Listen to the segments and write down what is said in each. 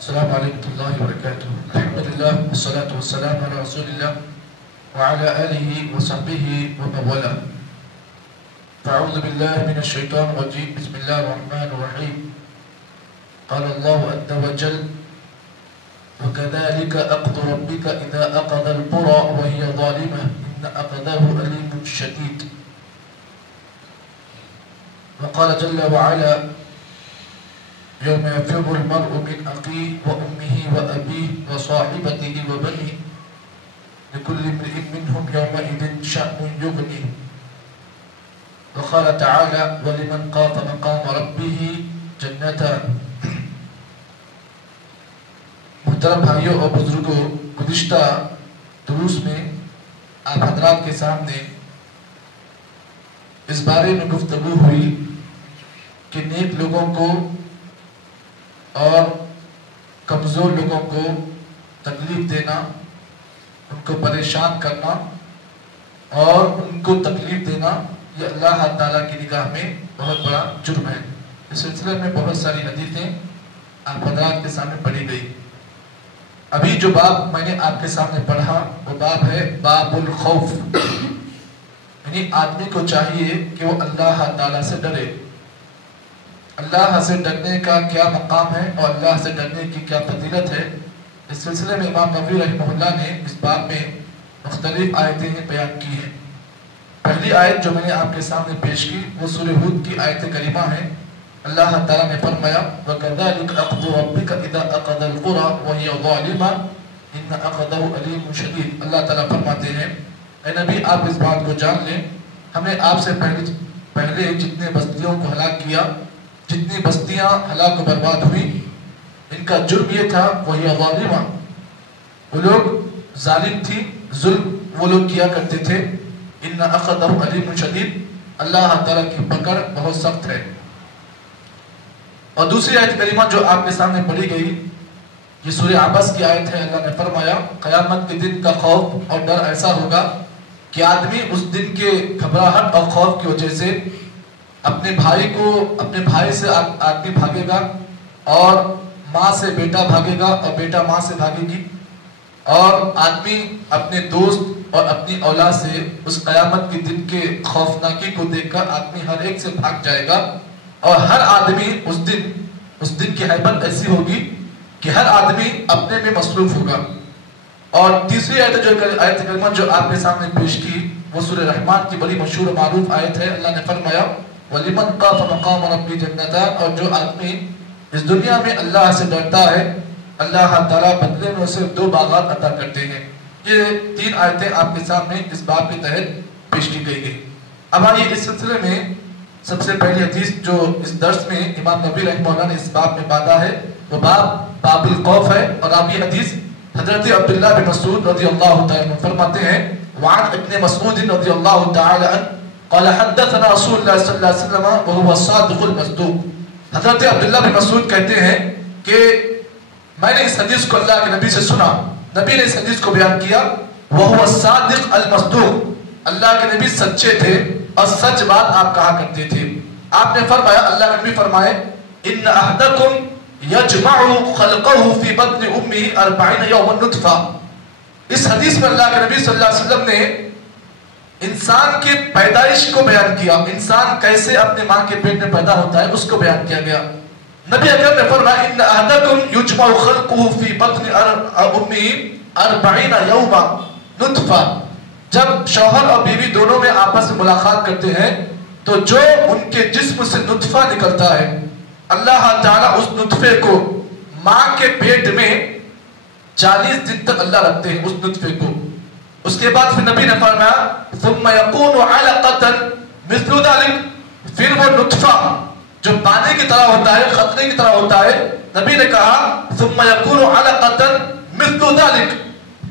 السلام عليكم الله وبركاته. الحمد لله والصلاة والسلام على رسول الله وعلى آله وصحبه ومن والاه. فأعوذ بالله من الشيطان الرجيم. بسم الله الرحمن الرحيم. قال الله عز وجل: وكذلك أخذ ربك إذا أخذ القرى وهي ظالمة إن أخذه أليم شديد. وقال جل وعلا: يوم يفر المرء من أخيه وأمه وأبيه وصاحبته وبنيه لكل امرئ منهم يومئذ شأن يغنيه. وقال تعالى: ولمن خاف مقام ربه جنتان. محترم بھائیوں اور بزرگوں، گزشتہ دروس میں آپ حضرات کے سامنے اس بارے میں گفتگو ہوئی کہ نیک لوگوں کو اور کمزور لوگوں کو تکلیف دینا، ان کو پریشان کرنا اور ان کو تکلیف دینا یہ اللہ تعالیٰ کی نگاہ میں بہت بڑا جرم ہے۔ اس سلسلے میں بہت ساری حدیثیں آپ حضرات کے سامنے پڑھی گئی۔ ابھی جو باب میں نے آپ کے سامنے پڑھا وہ باب ہے باب الخوف، یعنی آدمی کو چاہیے کہ وہ اللہ تعالیٰ سے ڈرے۔ اللہ سے ڈرنے کا کیا مقام ہے اور اللہ سے ڈرنے کی کیا فضیلت ہے، اس سلسلے میں امام نووی رحمہ اللہ نے اس باب میں مختلف آیتیں بیان کی ہیں۔ پہلی آیت جو میں نے آپ کے سامنے پیش کی وہ سورہ ہود کی آیت کریمہ ہے۔ اللہ تعالیٰ نے فرمایا: وَكَذَلِكَ أَخْذُ رَبِّكَ إِذَا أَخَذَ الْقُرَى وَهِيَ ظَالِمَةٌ إِنَّ أَخْذَهُ أَلِيمٌ شَدِيدٌ۔ اللہ تعالیٰ فرماتے ہیں اے نبی آپ اس بات کو جان لیں، ہم نے آپ سے پہلے جتنے بستیوں کو ہلاک کیا، جتنی بستیاں ہلاک و برباد ہوئی، ان کا جرم یہ تھا وہی ظالمہ، وہ لوگ ظالم تھی، ظلم وہ لوگ کیا کرتے تھے۔ ان اخذہ علیم شدید، اللہ تعالیٰ کی پکڑ بہت سخت ہے۔ اور دوسری آیت کریمہ جو آپ کے سامنے پڑھی گئی یہ سورہ عبس کی آیت ہے۔ اللہ نے فرمایا قیامت کے دن کا خوف اور ڈر ایسا ہوگا کہ آدمی اس دن کے گھبراہٹ اور خوف کی وجہ سے اپنے بھائی سے آدمی بھاگے گا، اور ماں سے بیٹا بھاگے گا، اور بیٹا ماں سے بھاگے گی، اور آدمی اپنے دوست اور اپنی اولاد سے اس قیامت کے دن کے خوفناکی کو دیکھ کر آدمی ہر ایک سے بھاگ جائے گا، اور ہر آدمی اس دن کی ہیبت ایسی ہوگی کہ ہر آدمی اپنے میں مصروف ہوگا۔ اور تیسری آیت کریمہ جو آپ کے سامنے پیش کی وہ سورہ رحمان کی بڑی مشہور و معروف آیت ہے۔ اللہ نے فرمایا: وَلِمَنْ خَافَ مَقَامَ رَبِّهِ جَنَّتَانِ، اور جو آدمی اس دنیا میں اللہ سے ڈرتا ہے اللہ تعالیٰ بدلے میں اسے 2 باغات عطا کرتے ہیں۔ یہ 3 آیتیں آپ کے سامنے اس باب کے تحت پیش کی گئی۔ اب آئیے اس سلسلے میں سب سے پہلی حدیث جو اس درس میں امام نووی رحمہ اللہ نے اس باب میں باندھا ہے وہ باب الخوف ہے، اور آپ یہ حدیث حضرت عبداللہ بن مسعود رضی اللہ تعالیٰ عنہ فرماتے ہیں: وعن ابن مسعود رضی اللہ تعالیٰ عنہ قال حدثنا رسول اللہ صلی اللہ علیہ وسلم وهو الصادق المصدوق۔ حضرت عبداللہ بن مسعود کہتے ہیں کہ میں نے اس حدیث کو اللہ کے نبی سے سنا، نبی نے اس حدیث کو بیان کیا، وهو الصادق المصدوق، اللہ کے نبی سچے تھے اور سچ بات آپ کہا کرتے تھے۔ آپ نے فرمایا، اللہ کے نبی فرمائے: ان احدکم یجمع خلقہ فی بطن امہ 40 یوما نطفہ۔ اس حدیث میں اللہ کے نبی صلی اللہ علیہ وسلم نے انسان کی پیدائش کو بیان کیا، انسان کیسے اپنے ماں کے پیٹ میں پیدا ہوتا ہے اس کو بیان کیا گیا۔ نبی اکرم نے فرمایا: ان احدکم یجمع خلقہ فی بطن امہ 40 یوما نطفہ۔ جب شوہر اور بیوی دونوں میں آپس میں ملاقات کرتے ہیں تو جو ان کے جسم سے نطفہ نکلتا ہے اللہ تعالیٰ اس نطفے کو ماں کے پیٹ میں 40 دن تک اللہ رکھتے ہیں اس نطفے کو۔ اس کے بعد پھر نبی نے فرمایا: ثم يكون علقة مثل ذلك، پھر وہ نطفہ جو پانی کی طرح ہوتا ہے، قطرے کی طرح ہوتا ہے، نبی نے کہا ثم يكون علقة مثل ذلك،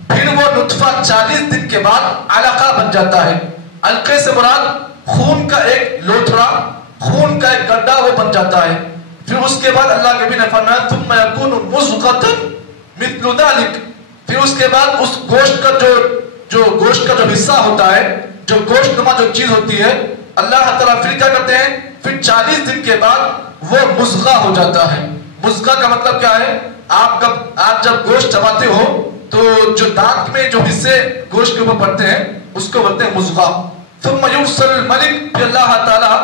پھر وہ نطفہ 40 دن کے بعد علقہ بن جاتا ہے۔ علقے سے مراد خون کا ایک لوتھڑا، خون کا ایک گڈھا وہ بن جاتا ہے۔ پھر اس کے بعد اللہ کے نبی نے فرمایا ثم يكون مضغة مثل ذلك، پھر اس کے بعد اس گوشت کا جو حصہ ہوتا ہے، جو گوشت نما جو چیز ہوتی ہے، اللہ تعالیٰ پھر کیا کرتے ہیں، پھر 40 دن کے بعد وہ مضغہ ہو جاتا ہے۔ مضغہ کا مطلب کیا ہے؟ آپ جب گوشت چباتے ہو تو جو دانت میں جو حصے گوشت کے اوپر پڑتے ہیں اس کو بولتے ہیں مضغہ. ثم یرسل الملک، پھر اللہ تعالیٰ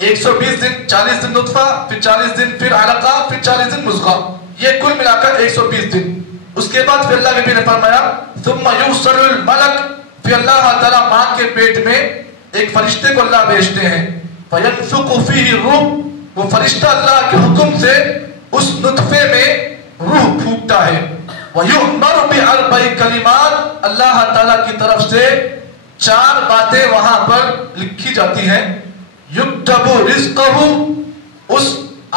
120 دن 40 دن نطفہ، پھر 40 دن پھر علقہ، پھر 40 دن مضغہ، یہ کل ملا کر 120 دن. اس کے بعد پھر اللہ نبی نے فرمایا ثم یرسل الملک، پھر اللہ تعالیٰ ماں کے پیٹ میں ایک فرشتے کو اللہ بھیجتے ہیں. فینفخ فیہ الروح، وہ فرشتہ اللہ کے حکم سے اس نطفے میں روح پھونکتا ہے. وَيُؤْمَرُ بِأَرْبَعِ كَلِمَاتٍ، اللہ تعالیٰ کی طرف سے 4 باتیں وہاں پر لکھی جاتی ہیں. يُكْتَبُ رِزْقَهُ، اس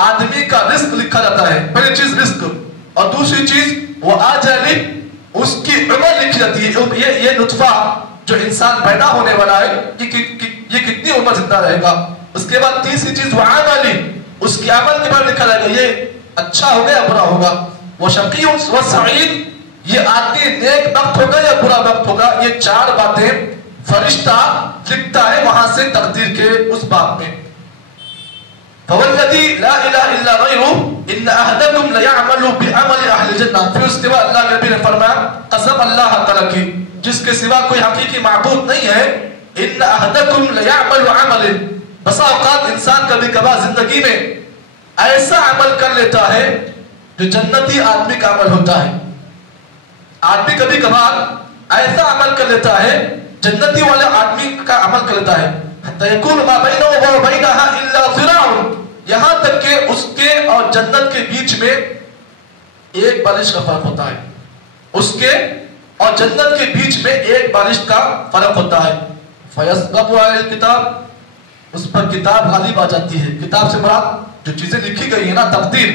آدمی کا رزق لکھا جاتا ہے. پہلی چیز رزق، اور دوسری چیز وَآجَلِ، اس کی عمر لکھی جاتی ہے. یہ نطفہ جو انسان پیدا ہونے والا ہے یہ کتنی عمر زندہ رہے گا. اس کے بعد تیسری چیز وَعَمَلِ، اس کی عمل کے بارے لکھا جائے گا یہ اچھا ہوگا یا برا ہوگا. وَشَقِيٌّ وَسَعِيدٌ، یہ آدمی نیک وقت ہوگا یا برا وقت ہوگا. یہ 4 باتیں فرشتہ لکھتا ہے وہاں سے تقدیر کے اس باب میں. فَوَالَّذِي لَا إِلَهَ إِلَّا غَيْرُهُ إِنَّ أَحَدَكُمْ لَيَعْمَلُ بِعَمَلِ أَهْلِ الْجَنَّةِ. پھر اس کے بعد اللہ کے نبی نے فرمایا قسم اللہ تعالیٰ کی جس کے سوا کوئی حقیقی معبود نہیں ہے، إِنَّ أَحَدَكُمْ لَيَعْمَلُ عَمَلٍ، بسا اوقات انسان کبھی کبھار زندگی میں ایسا عمل کر لیتا ہے جو جنتی آدمی کا عمل ہوتا ہے. آدمی کبھی کبھار ایسا عمل کر لیتا ہے جنتی والے آدمی کا عمل کر لیتا ہے. حَتَّى يَكُونُ مَا بَيْنَهُ وَبَيْنَهَا إِلَّا ذِرَاعٌ، یہاں تک کہ اس کے اور جنت کے بیچ میں ایک بالش کا فرق ہوتا ہے. اس کے اور جنت کے بیچ میں ایک بالش کا فرق ہوتا ہے. فَيَسْبَقُ عَلَى الْكِتَابِ، اس پر کتاب غالب آ جاتی ہے. کتاب سے مراد جو چیزیں لکھی گئی ہیں نا تقدیر،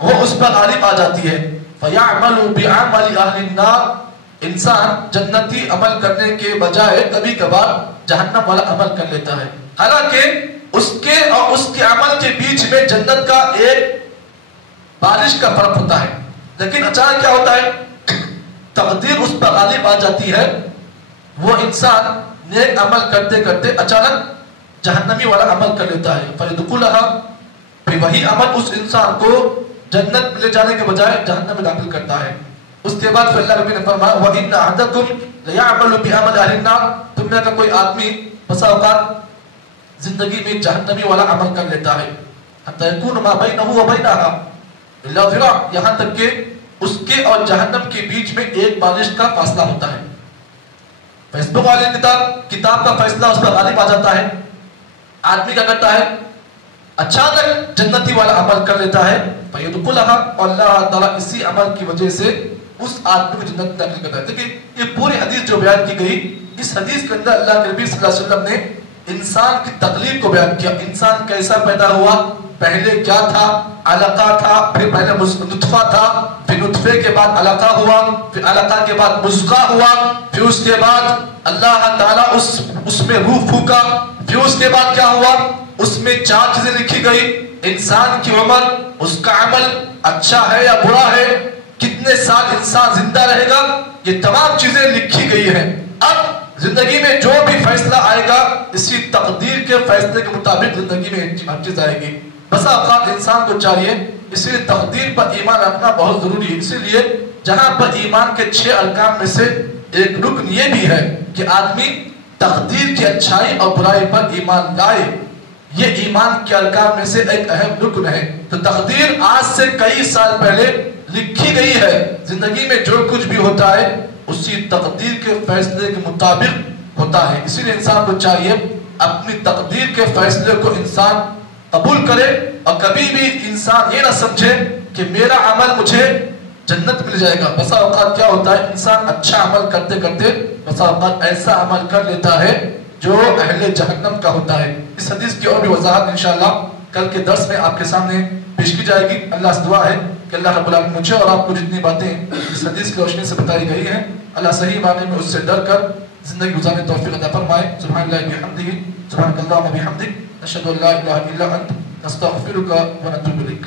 وہ اس پر غالب آ جاتی ہے. فَيَعْمَلُ بِعَمَلِ أَهْلِ النَّارِ، انسان جنتی عمل کرنے کے بجائے کبھی کبھار جہنم والا عمل کر لیتا ہے. حالانکہ اس کے اور اس کے عمل کے بیچ میں جنت کا ایک بارش کا فرق ہوتا ہے. لیکن اچانک کیا ہوتا ہے، تقدیر اس پر غالب آ جاتی ہے. وہ انسان نیک عمل کرتے کرتے اچانک جہنمی والا عمل کر لیتا ہے. فَيَدْخُلُهَا، پھر وہی عمل اس انسان کو جنت لے جانے کے بجائے جہنم میں داخل کرتا ہے. اس کے بعد پھر اللہ ربی نے فرمایا وَإِنَّ أَحَدَكُمْ لَيَعْمَلُ بِعَمَلِ أَهْلِ النَّارِ، تم میں کا کوئی آدمی بسا اوقات زندگی میں جہنمی والا عمل کر لیتا ہے. حَتَّى يَكُونُ مَا بَيْنَهُ وَبَيْنَهَا إِلَّا ذِرَاعٌ، یہاں تک کہ اس کے اور جہنم کے بیچ میں ایک بالش کا فاصلہ ہوتا ہے. فیسبک والے کتاب کا فیصلہ اس پر غالب آ جاتا ہے. آدمی کیا کرتا ہے، اچانک جنتی والا عمل کر لیتا ہے. فَيَدْخُلُهَا، اور اللہ تعالیٰ اسی عمل کی وجہ سے اس آدمی کو جنت داخل کرتا ہے. دیکھیں یہ پوری حدیث جو بیان کی گئی، اس حدیث کے اندر اللہ کے نبی صلی اللہ علیہ وسلم نے انسان کی تخلیق کو بیان کیا. انسان کیسا پیدا ہوا، پہلے کیا تھا، علقہ تھا، پھر پہلے نطفہ تھا، پھر نطفے کے بعد علقہ ہوا، پھر علقہ کے بعد مضغہ ہوا، پھر اس کے بعد اللہ تعالیٰ اس میں روح پھونکا. پھر اس کے بعد کیا ہوا، اس میں 4 چیزیں لکھی گئی. انسان کی عمر، اس کا عمل اچھا ہے یا برا ہے، کتنے سال انسان زندہ رہے گا، یہ تمام چیزیں لکھی گئی ہیں. اب زندگی میں جو بھی فیصلہ آئے گا اسی تقدیر کے فیصلے کے مطابق زندگی میں ہر چیز آئے گی. بسا اوقات انسان کو چاہیے، اسی لیے تقدیر پر ایمان رکھنا بہت ضروری ہے. اسی لیے جہاں پر ایمان کے 6 ارکان میں سے ایک رکن یہ بھی ہے کہ آدمی تقدیر کی اچھائی اور برائی پر ایمان لائے. یہ ایمان کے ارکان میں سے ایک اہم رکن ہے. تو تقدیر آج سے کئی سال پہلے لکھی گئی ہے. زندگی میں جو کچھ بھی ہوتا ہے اسی تقدیر کے فیصلے کے مطابق ہوتا ہے. اسی لیے انسان کو چاہیے اپنی تقدیر کے فیصلے کو انسان قبول کرے، اور کبھی بھی انسان یہ نہ سمجھے کہ میرا عمل مجھے جنت مل جائے گا. بسا اوقات کیا ہوتا ہے، انسان اچھا عمل کرتے کرتے بسا اوقات ایسا عمل کر لیتا ہے جو اہل جہنم کا ہوتا ہے. اس حدیث کی اور بھی وضاحت انشاءاللہ کل کے درس میں آپ کے سامنے پیش کی جائے گی. اللہ سے دعا ہے کہ اللہ رب العالمین مجھے اور آپ کو جتنی باتیں اس حدیث کی روشنی سے بتائی گئی ہیں، اللہ صحیح معنی میں اس سے ڈر کر زندگی گزارنے توفیق عطا فرمائے. سبحان اللہ بحمدہ، سبحانک اللہم وبحمدک، نشہد ان لا الہ الا انت، نستغفرک ونتوب الیک.